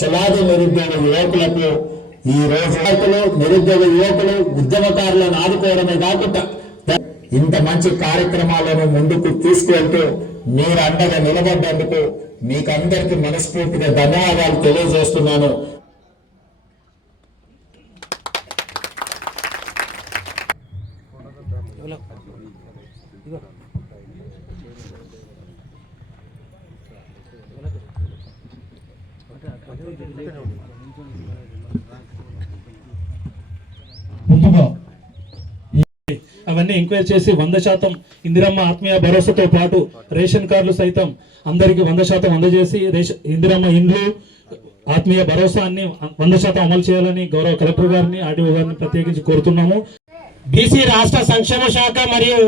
లక్షలాది నిరుద్యోగ యువకులకు ఈ రోజు నిరుద్యోగ యువకులు ఉద్యమకారులను ఆదుకోవడమే కాకుండా ఇంత మంచి కార్యక్రమాలను ముందుకు తీసుకువెళ్తూ మీరు అండగా నిలబడ్డందుకు మీకు అందరికీ మనస్ఫూర్తిగా ధన్యవాదాలు తెలియజేస్తున్నాను. ముందుగా అవన్నీ ఎంక్వైరీ చేసి వంద శాతం ఇందిరమ్మ ఆత్మీయ భరోసాతో పాటు రేషన్ కార్డులు సైతం అందరికి వంద శాతం అందజేసి రేషన్ ఇందిరమ్మ ఇండ్లు ఆత్మీయ భరోసా అన్ని వంద శాతం అమలు చేయాలని గౌరవ కలెక్టర్ గారిని ఆర్డీఓ గారిని ప్రత్యేకించి కోరుతున్నాము. బీసీ రాష్ట్ర సంక్షేమ శాఖ మరియు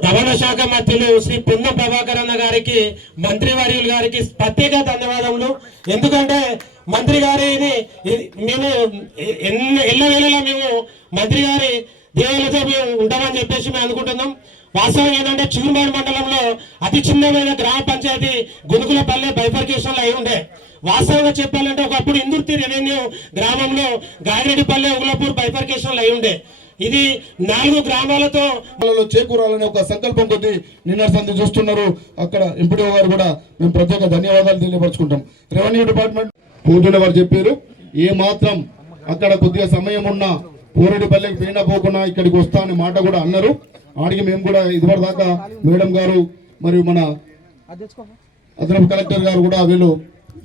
రవాణా శాఖ మంత్రులు శ్రీ పున్న ప్రభాకర్ అన్న గారికి మంత్రివర్యులు గారికి ప్రత్యేక ధన్యవాదములు. ఎందుకంటే మంత్రి గారిని ఇ- మేము ఎన్నో ఎల్లవేళలా మేము మంత్రి గారి దేవులతో మేము ఉంటామని చెప్పేసి మేము అనుకుంటున్నాం. వాస్తవం ఏంటంటే చిరుమాడు మండలంలో అతి చిన్నమైన గ్రామ పంచాయతీ గునుకులపల్లె బైఫర్కేషన్లు అయి ఉండే. వాస్తవంగా చెప్పాలంటే ఒకప్పుడు ఇందుర్తి రెవెన్యూ గ్రామంలో గాయరెడ్డిపల్లె ఉగ్లపూర్ బైఫర్కేషన్లు అయి ఉండే. ఇది నాలుగు గ్రామాలతో లలో చేకూరాలనే ఒక సంకల్పం కొద్ది నిన్న సంధి చూస్తున్నారు. అక్కడ ఎంపీడీఓ గారు కూడా మేము ప్రత్యేక ధన్యవాదాలు తెలియపరుచుకుంటాం. రెవెన్యూ డిపార్ట్మెంట్ పూజలు వారు చెప్పారు. ఏ మాత్రం అక్కడ కొద్దిగా సమయం ఉన్న పూరెడ్డిపల్లెకి పీడ పోకుండా ఇక్కడికి వస్తా అనే మాట కూడా అన్నారు. ఆడికి మేము కూడా ఇదివరకు దాకా మేడం గారు మరియు మన అదనపు కలెక్టర్ గారు కూడా వీళ్ళు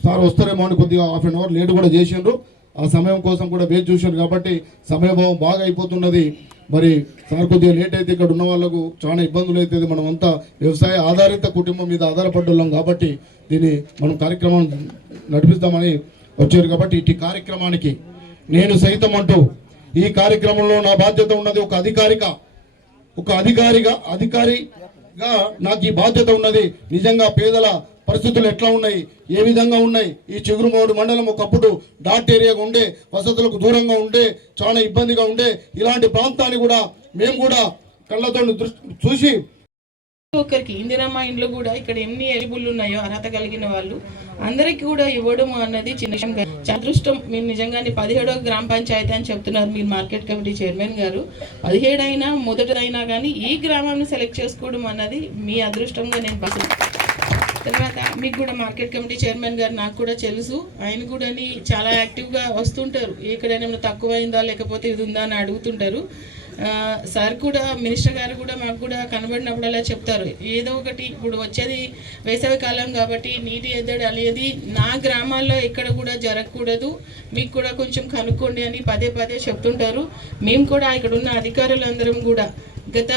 సార్ వస్తారేమో అని కొద్దిగా హాఫ్ అన్ అవర్ లేట్ కూడా చేసిండ్రు. ఆ సమయం కోసం కూడా వేచి చూశారు కాబట్టి సమయభావం బాగా అయిపోతున్నది. మరి సార్ కొద్దిగా లేట్ అయితే ఇక్కడ ఉన్న వాళ్ళకు చాలా ఇబ్బందులు అవుతుంది. మనం అంతా వ్యవసాయ ఆధారిత కుటుంబం మీద ఆధారపడ్డాం కాబట్టి దీన్ని మనం కార్యక్రమం నడిపిస్తామని వచ్చారు కాబట్టి ఇటు కార్యక్రమానికి నేను సైతం అంటూ ఈ కార్యక్రమంలో నా బాధ్యత ఉన్నది ఒక అధికారిక ఒక అధికారిగా అధికారిగా నాకు ఈ బాధ్యత ఉన్నది. నిజంగా పేదల పరిస్థితులు ఎట్లా ఉన్నాయి? ఏ విధంగా ఉన్నాయి? ఈ చిగురుమోడు మండలం ఒకప్పుడు డాట్ ఏరియాగా ఉండే వసతులకు దూరంగా ఉండే చాలా ఇబ్బందిగా ఉండే ఇలాంటి ప్రాంతాన్ని కూడా మేము కూడా కళ్ళతో చూసి ఒక్కరికి ఇందిరమ్మ ఇండ్లు కూడా ఇక్కడ ఎన్ని ఎలిబుల్ ఉన్నాయో అర్హత కలిగిన వాళ్ళు అందరికి కూడా ఇవ్వడం అన్నది చిన్న విషయం. అదృష్టం. మీరు నిజంగానే పదిహేడో గ్రామ పంచాయతీ అని చెప్తున్నారు మీరు మార్కెట్ కమిటీ చైర్మన్ గారు. పదిహేడు అయినా మొదటిదైనా కానీ ఈ గ్రామాన్ని సెలెక్ట్ చేసుకోవడం అన్నది మీ అదృష్టంగా నేను భావిస్తున్నాను. తర్వాత మీకు కూడా మార్కెట్ కమిటీ చైర్మన్ గారు నాకు కూడా తెలుసు. ఆయన కూడా చాలా యాక్టివ్గా వస్తుంటారు. ఎక్కడైనా తక్కువ తక్కువైందా లేకపోతే ఇది ఉందా అని అడుగుతుంటారు. సార్ కూడా మినిస్టర్ గారు కూడా మాకు కూడా కనబడినప్పుడు అలా చెప్తారు. ఏదో ఒకటి ఇప్పుడు వచ్చేది వేసవి కాలం కాబట్టి నీటి ఎద్దడి అనేది నా గ్రామాల్లో ఎక్కడ కూడా జరగకూడదు. మీకు కూడా కొంచెం కనుక్కోండి అని పదే పదే చెప్తుంటారు. మేము కూడా ఇక్కడ ఉన్న అధికారులందరం కూడా గత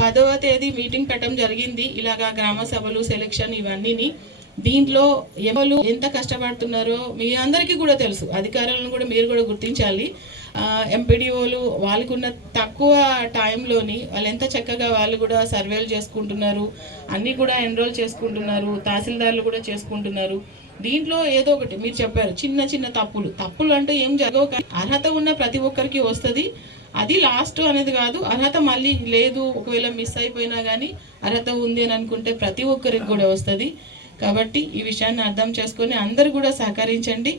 పదవ తేదీ మీటింగ్ పెట్టడం జరిగింది. ఇలాగా గ్రామ సభలు సెలక్షన్ ఇవన్నీని. దీంట్లో ఎవరు ఎంత కష్టపడుతున్నారో మీ అందరికీ కూడా తెలుసు. అధికారులను కూడా మీరు కూడా గుర్తించాలి. ఎంపీడీఓలు వాళ్ళకున్న తక్కువ టైంలోని వాళ్ళు ఎంత చక్కగా వాళ్ళు కూడా సర్వేలు చేసుకుంటున్నారు. అన్నీ కూడా ఎన్రోల్ చేసుకుంటున్నారు. తహసీల్దార్లు కూడా చేసుకుంటున్నారు. దీంట్లో ఏదో ఒకటి మీరు చెప్పారు. చిన్న చిన్న తప్పులు. తప్పులు అంటే ఏం జరగవు అర్హత ఉన్న ప్రతి ఒక్కరికి వస్తుంది. అది లాస్ట్ అనేది కాదు. అర్హత మళ్ళీ లేదు. ఒకవేళ మిస్ అయిపోయినా కానీ అర్హత ఉంది అని అనుకుంటే ప్రతి ఒక్కరికి కూడా వస్తుంది. కాబట్టి ఈ విషయాన్ని అర్థం చేసుకొని అందరు కూడా సహకరించండి.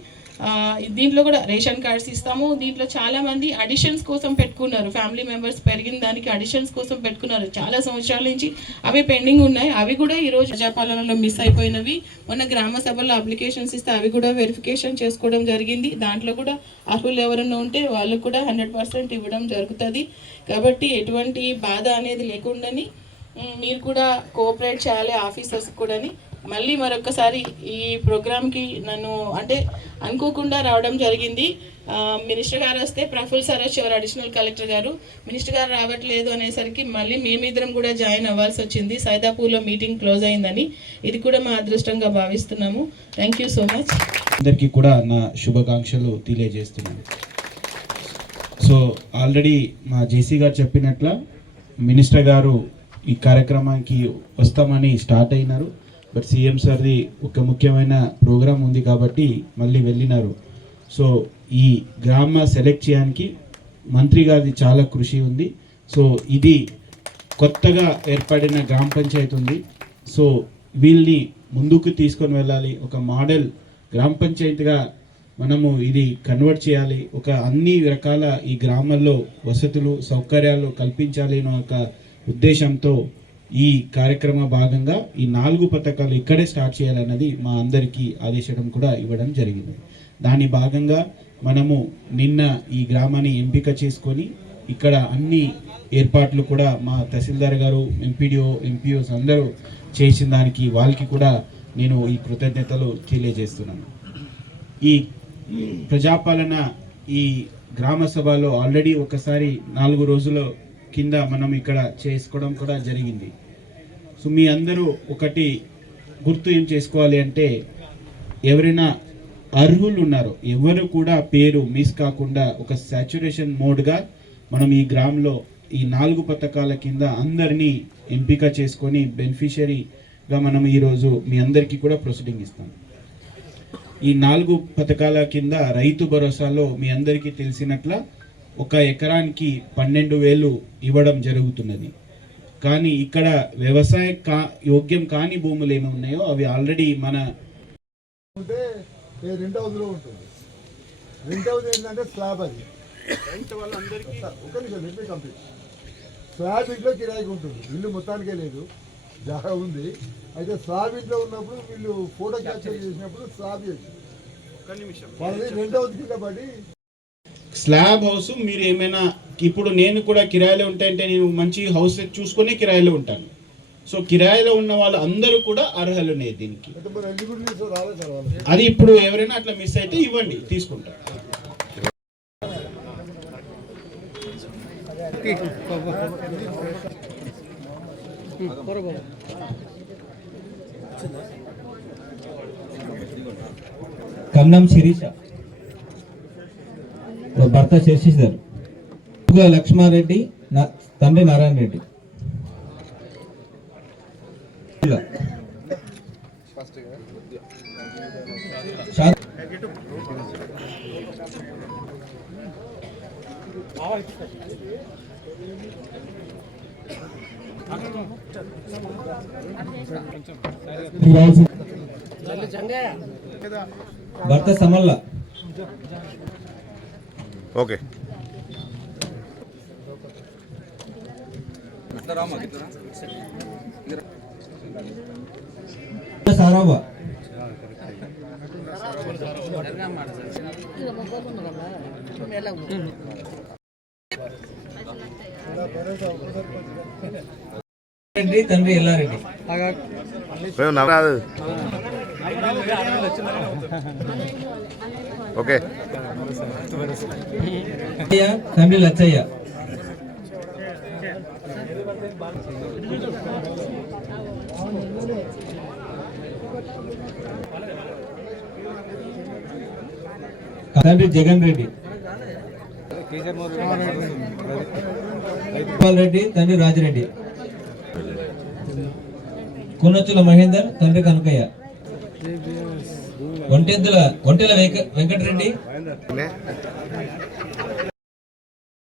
దీంట్లో కూడా రేషన్ కార్డ్స్ ఇస్తాము. దీంట్లో చాలామంది అడిషన్స్ కోసం పెట్టుకున్నారు. ఫ్యామిలీ మెంబర్స్ పెరిగిన దానికి అడిషన్స్ కోసం పెట్టుకున్నారు. చాలా సంవత్సరాల నుంచి అవి పెండింగ్ ఉన్నాయి. అవి కూడా ఈ రోజు ప్రజాపాలనలో మిస్ అయిపోయినవి. మొన్న గ్రామ సభలో అప్లికేషన్స్ ఇస్తే అవి కూడా వెరిఫికేషన్ చేసుకోవడం జరిగింది. దాంట్లో కూడా అర్హులు ఎవరైనా ఉంటే వాళ్ళకు కూడా హండ్రెడ్ పర్సెంట్ ఇవ్వడం జరుగుతుంది. కాబట్టి ఎటువంటి బాధ అనేది లేకుండాని మీరు కూడా కోఆపరేట్ చేయాలి ఆఫీసర్స్ కూడాని. మళ్ళీ మరొకసారి ఈ ప్రోగ్రామ్కి నన్ను అంటే అనుకోకుండా రావడం జరిగింది. మినిస్టర్ గారు వస్తే ప్రఫుల్ సార్ వచ్చేవారు అడిషనల్ కలెక్టర్ గారు మినిస్టర్ గారు రావట్లేదు అనేసరికి మళ్ళీ మేమిద్దరం కూడా జాయిన్ అవ్వాల్సి వచ్చింది. సైదాపూర్లో మీటింగ్ క్లోజ్ అయిందని ఇది కూడా మా అదృష్టంగా భావిస్తున్నాము. Thank you so much. అందరికీ కూడా నా శుభాకాంక్షలు తెలియజేస్తున్నాను. సో ఆల్రెడీ మా జేసీ గారు చెప్పినట్ల మినిస్టర్ గారు ఈ కార్యక్రమానికి వస్తామని స్టార్ట్ అయినారు. బట్ సీఎం సార్ది ఒక ముఖ్యమైన ప్రోగ్రాం ఉంది కాబట్టి మళ్ళీ వెళ్ళినారు. సో ఈ గ్రామ సెలెక్ట్ చేయడానికి మంత్రి గారిది చాలా కృషి ఉంది. సో ఇది కొత్తగా ఏర్పడిన గ్రామ పంచాయతీ ఉంది. సో వీళ్ళని ముందుకు తీసుకొని వెళ్ళాలి. ఒక మోడల్ గ్రామ పంచాయతీగా మనము ఇది కన్వర్ట్ చేయాలి. ఒక అన్ని రకాల ఈ గ్రామాల్లో వసతులు సౌకర్యాలు కల్పించాలి అనే ఒక ఉద్దేశంతో ఈ కార్యక్రమ భాగంగా ఈ నాలుగు పథకాలు ఇక్కడే స్టార్ట్ చేయాలన్నది మా అందరికీ ఆదేశడం కూడా ఇవ్వడం జరిగింది. దాని భాగంగా మనము నిన్న ఈ గ్రామాన్ని ఎంపిక చేసుకొని ఇక్కడ అన్ని ఏర్పాట్లు కూడా మా తహసీల్దార్ గారు ఎంపీడీఓ ఎంపీఓస్ అందరూ చేసిన దానికి వాళ్ళకి కూడా నేను ఈ కృతజ్ఞతలు తెలియజేస్తున్నాను. ఈ ప్రజాపాలన ఈ గ్రామ సభలో ఆల్రెడీ ఒకసారి నాలుగు రోజులు కింద మనం ఇక్కడ చేసుకోవడం కూడా జరిగింది. సో మీ అందరూ ఒకటి గుర్తు ఏం చేసుకోవాలి అంటే ఎవరైనా అర్హులు ఉన్నారో ఎవరు కూడా పేరు మిస్ కాకుండా ఒక సాచురేషన్ మోడ్గా మనం ఈ గ్రామంలో ఈ నాలుగు పథకాల కింద అందరినీ ఎంపిక చేసుకొని బెనిఫిషరీగా మనం ఈరోజు మీ అందరికీ కూడా ప్రొసీడింగ్ ఇస్తాం. ఈ నాలుగు పథకాల కింద రైతు భరోసాలో మీ అందరికీ తెలిసినట్ల ఒక ఎకరానికి పన్నెండు వేలు ఇవ్వడం జరుగుతున్నది. కానీ ఇక్కడ వ్యవసాయ కా యోగ్యం కాని భూములు ఏమి ఉన్నాయో అవి ఆల్రెడీ మన ఉంటే ఏ రెంట్ హౌస్లో ఉంటుంది హౌస్ ఏంటంటే స్లాబ్ అది. ఒక్క నిమిషం complete. స్లాబ్ ఇంట్లో కిరాయికి ఉంటుంది. ఇల్లు మొత్తానికే లేదు. జాగా ఉంది. అయితే స్లాబ్ ఇంట్లో ఉన్నప్పుడు వీళ్ళు ఫోటో క్యాప్చర్ చేసినప్పుడు స్లాబ్ చేసి వాళ్ళది హౌస్ కింద పడి స్లాబ్ హౌస్ మీరు ఏమైనా ఇప్పుడు నేను కూడా కిరాయిలో ఉంటాయంటే నేను మంచి హౌస్ చూసుకునే కిరాయిలో ఉంటాను. సో కిరాయిలో ఉన్న వాళ్ళు అందరూ కూడా అర్హులనే దీనికి. అది ఇప్పుడు ఎవరైనా అట్లా మిస్ అయితే ఇవ్వండి తీసుకుంటారు. కన్నం శిరీష. భర్త శశిధర్ లక్ష్మారెడ్డి తండ్రి నారాయణ రెడ్డి భర్త సమల్ల. ఓకే సారాబా రెడ్డి తండ్రి ఎల్లారెడ్డి నవ్వరాదు ఓకే. లచ్చయ్య, తండ్రి లచ్చయ్య. తండ్రి జగన్ రెడ్డి. రెడ్డి తండ్రి రాజిరెడ్డి. కున్నచుల మహేందర్ తండ్రి కనకయ్య. ఒంటెద్దుల ఒంటెల వెంక- వెంకటరెడ్డి.